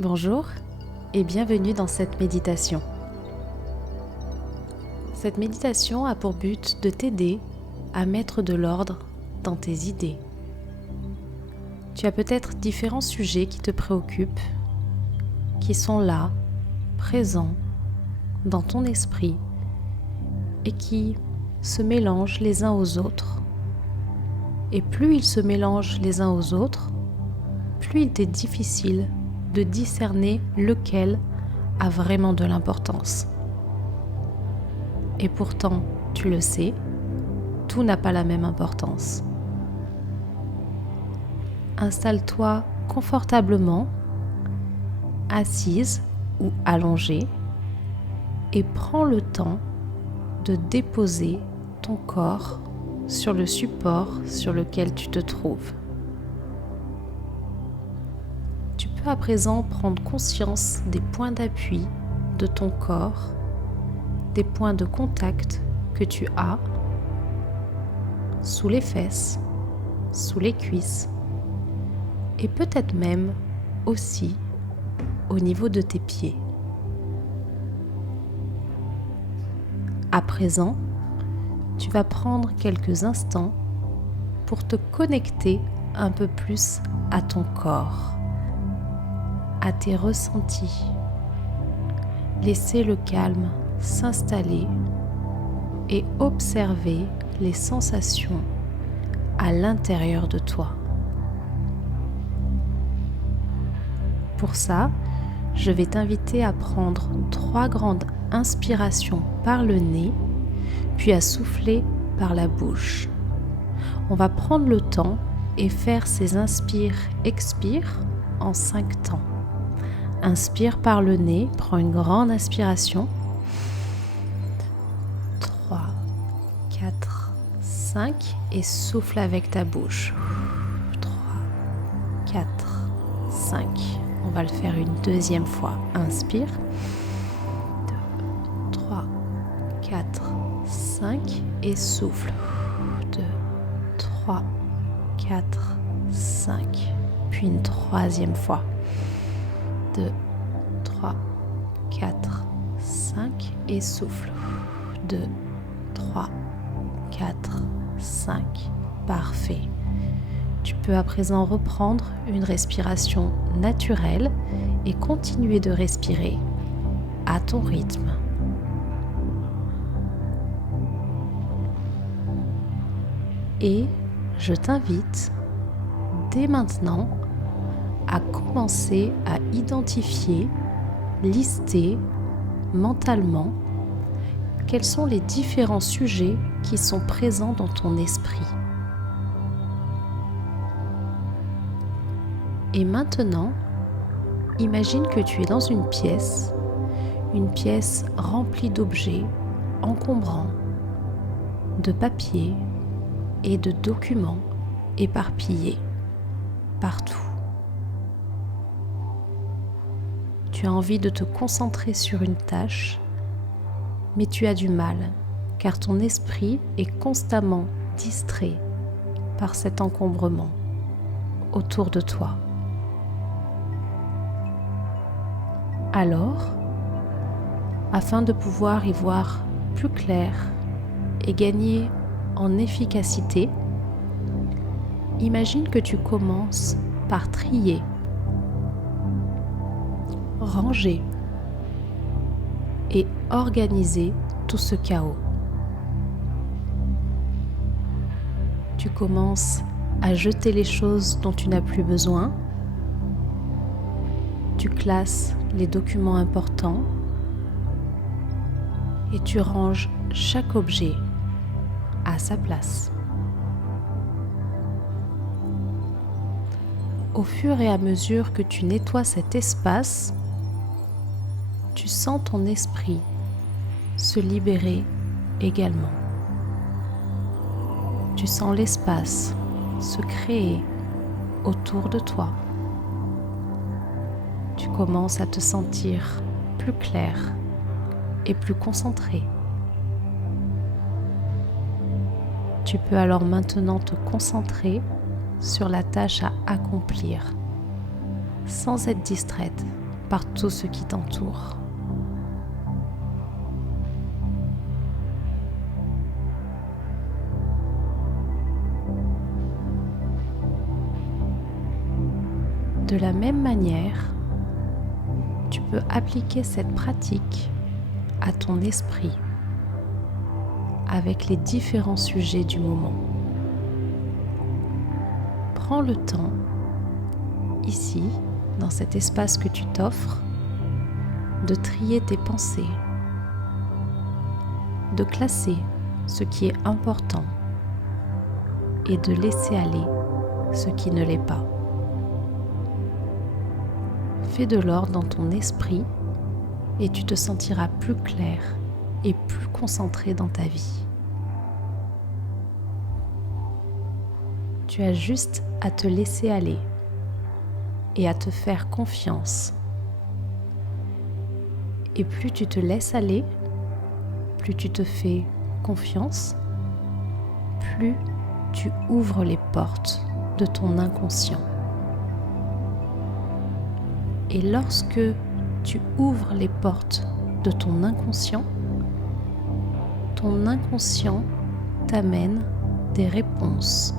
Bonjour et bienvenue dans cette méditation. Cette méditation a pour but de t'aider à mettre de l'ordre dans tes idées. Tu as peut-être différents sujets qui te préoccupent, qui sont là, présents, dans ton esprit et qui se mélangent les uns aux autres. Et plus ils se mélangent les uns aux autres, plus il t'est difficile de discerner lequel a vraiment de l'importance. Et pourtant, tu le sais, tout n'a pas la même importance. Installe-toi confortablement, assise ou allongée, et prends le temps de déposer ton corps sur le support sur lequel tu te trouves. Tu peux à présent prendre conscience des points d'appui de ton corps, des points de contact que tu as sous les fesses, sous les cuisses et peut-être même aussi au niveau de tes pieds. À présent, tu vas prendre quelques instants pour te connecter un peu plus à ton corps, à tes ressentis. Laisser le calme s'installer et observer les sensations à l'intérieur de toi. Pour ça, je vais t'inviter à prendre 3 grandes inspirations par le nez, puis à souffler par la bouche. On va prendre le temps et faire ces inspire-expire en 5 temps. Inspire par le nez, prends une grande inspiration. 3, 4, 5 et souffle avec ta bouche. 3, 4, 5. On va le faire une deuxième fois. Inspire. 2, 3, 4, 5 et souffle. 2, 3, 4, 5. Puis une troisième fois. 2, 3, 4, 5 et souffle. 2, 3, 4, 5. Parfait. Tu peux à présent reprendre une respiration naturelle et continuer de respirer à ton rythme. Et je t'invite dès maintenant à commencer à identifier, lister mentalement quels sont les différents sujets qui sont présents dans ton esprit. Et maintenant, imagine que tu es dans une pièce remplie d'objets encombrants, de papiers et de documents éparpillés partout. Tu as envie de te concentrer sur une tâche, mais tu as du mal, car ton esprit est constamment distrait par cet encombrement autour de toi. Alors, afin de pouvoir y voir plus clair et gagner en efficacité, imagine que tu commences par trier, ranger et organiser tout ce chaos. Tu commences à jeter les choses dont tu n'as plus besoin. Tu classes les documents importants et tu ranges chaque objet à sa place. Au fur et à mesure que tu nettoies cet espace, tu sens ton esprit se libérer également. Tu sens l'espace se créer autour de toi. Tu commences à te sentir plus clair et plus concentré. Tu peux alors maintenant te concentrer sur la tâche à accomplir sans être distraite par tout ce qui t'entoure. De la même manière, tu peux appliquer cette pratique à ton esprit avec les différents sujets du moment. Prends le temps, ici, dans cet espace que tu t'offres, de trier tes pensées, de classer ce qui est important et de laisser aller ce qui ne l'est pas. Fais de l'ordre dans ton esprit et tu te sentiras plus clair et plus concentré dans ta vie. Tu as juste à te laisser aller et à te faire confiance. Et plus tu te laisses aller, plus tu te fais confiance, plus tu ouvres les portes de ton inconscient. Et lorsque tu ouvres les portes de ton inconscient t'amène des réponses.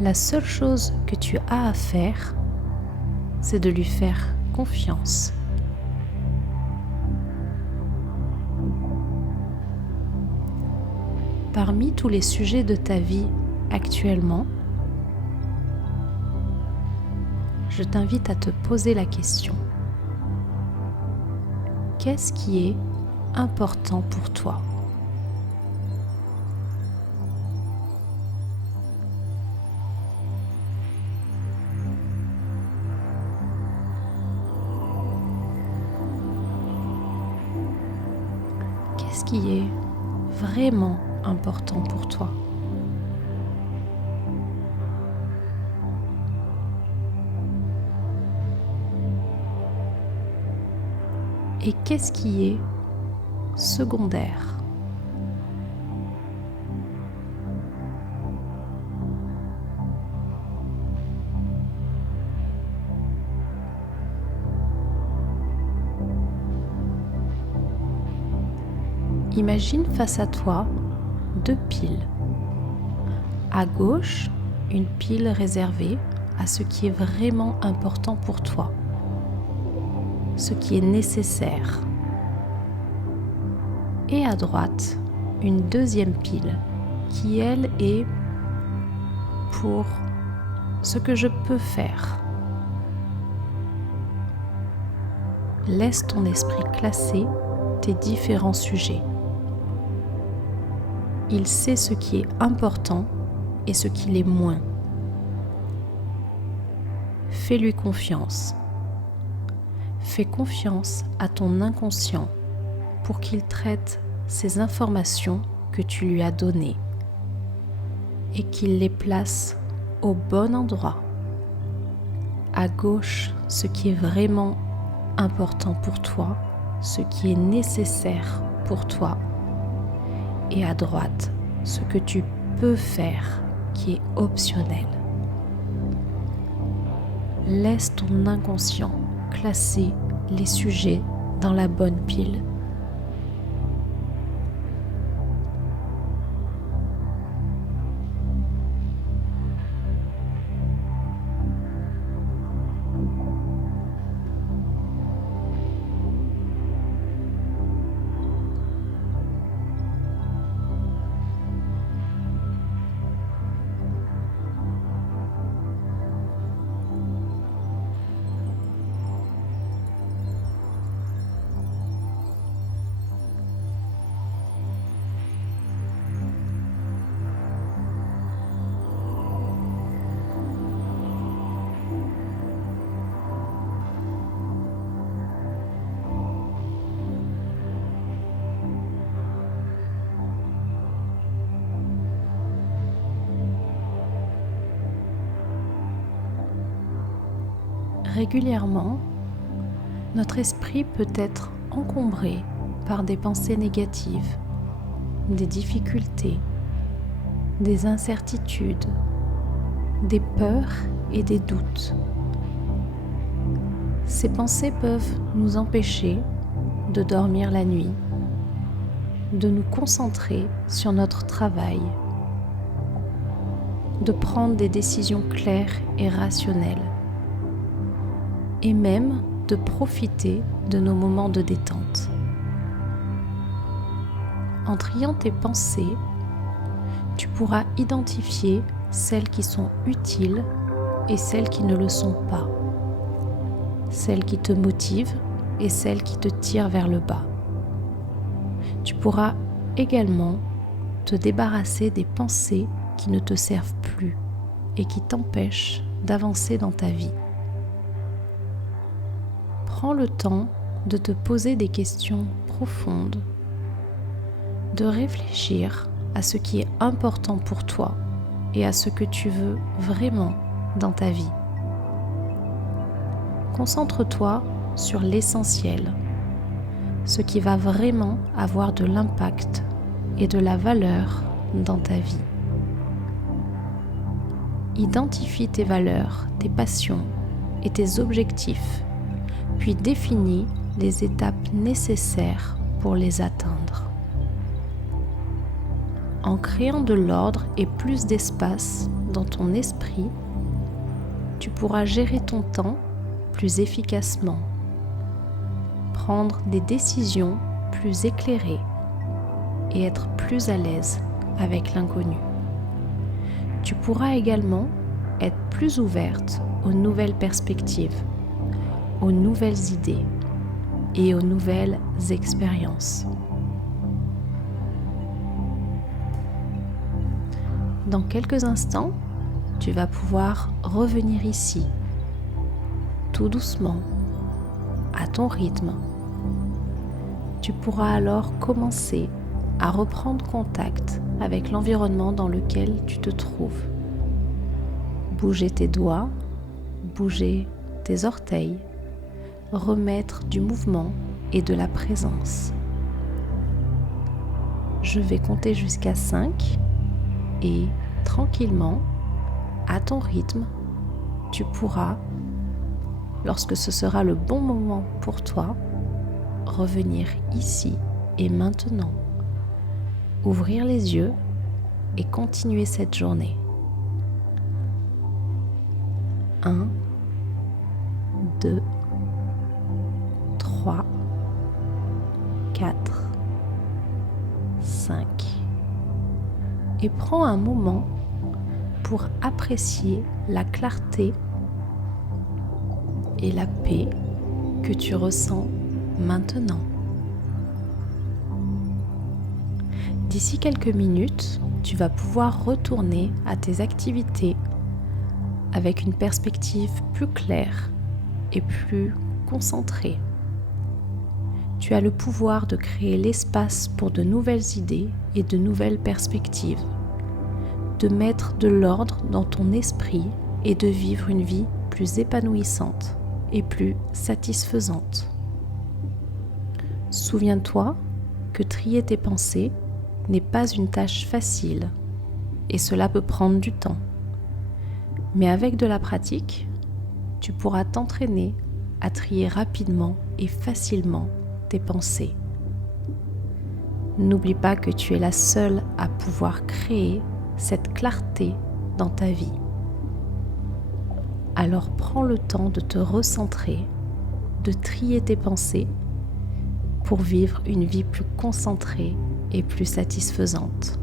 La seule chose que tu as à faire, c'est de lui faire confiance. Parmi tous les sujets de ta vie actuellement, je t'invite à te poser la question. Qu'est-ce qui est important pour toi ? Qu'est-ce qui est vraiment important pour toi ? Et qu'est-ce qui est secondaire ? Imagine face à toi 2 piles. À gauche, une pile réservée à ce qui est vraiment important pour toi, ce qui est nécessaire. Et à droite, une deuxième pile qui, elle, est pour ce que je peux faire. Laisse ton esprit classer tes différents sujets. Il sait ce qui est important et ce qui l'est moins. Fais-lui confiance. Fais confiance à ton inconscient pour qu'il traite ces informations que tu lui as données et qu'il les place au bon endroit. À gauche, ce qui est vraiment important pour toi, ce qui est nécessaire pour toi, et à droite, ce que tu peux faire qui est optionnel. Laisse ton inconscient classer les sujets dans la bonne pile. Régulièrement, notre esprit peut être encombré par des pensées négatives, des difficultés, des incertitudes, des peurs et des doutes. Ces pensées peuvent nous empêcher de dormir la nuit, de nous concentrer sur notre travail, de prendre des décisions claires et rationnelles, et même de profiter de nos moments de détente. En triant tes pensées, tu pourras identifier celles qui sont utiles et celles qui ne le sont pas, celles qui te motivent et celles qui te tirent vers le bas. Tu pourras également te débarrasser des pensées qui ne te servent plus et qui t'empêchent d'avancer dans ta vie. Prends le temps de te poser des questions profondes, de réfléchir à ce qui est important pour toi et à ce que tu veux vraiment dans ta vie. Concentre-toi sur l'essentiel, ce qui va vraiment avoir de l'impact et de la valeur dans ta vie. Identifie tes valeurs, tes passions et tes objectifs, puis définis les étapes nécessaires pour les atteindre. En créant de l'ordre et plus d'espace dans ton esprit, tu pourras gérer ton temps plus efficacement, prendre des décisions plus éclairées et être plus à l'aise avec l'inconnu. Tu pourras également être plus ouverte aux nouvelles perspectives, aux nouvelles idées et aux nouvelles expériences. Dans quelques instants, tu vas pouvoir revenir ici, tout doucement, à ton rythme. Tu pourras alors commencer à reprendre contact avec l'environnement dans lequel tu te trouves. Bouger tes doigts, bouger tes orteils, remettre du mouvement et de la présence. Je vais compter jusqu'à 5 et tranquillement, à ton rythme, tu pourras, lorsque ce sera le bon moment pour toi, revenir ici et maintenant, ouvrir les yeux et continuer cette journée. 1, 2, 3, 4, 5. Et prends un moment pour apprécier la clarté et la paix que tu ressens maintenant. D'ici quelques minutes, tu vas pouvoir retourner à tes activités avec une perspective plus claire et plus concentrée. Tu as le pouvoir de créer l'espace pour de nouvelles idées et de nouvelles perspectives, de mettre de l'ordre dans ton esprit et de vivre une vie plus épanouissante et plus satisfaisante. Souviens-toi que trier tes pensées n'est pas une tâche facile et cela peut prendre du temps. Mais avec de la pratique, tu pourras t'entraîner à trier rapidement et facilement tes pensées. N'oublie pas que tu es la seule à pouvoir créer cette clarté dans ta vie. Alors prends le temps de te recentrer, de trier tes pensées pour vivre une vie plus concentrée et plus satisfaisante.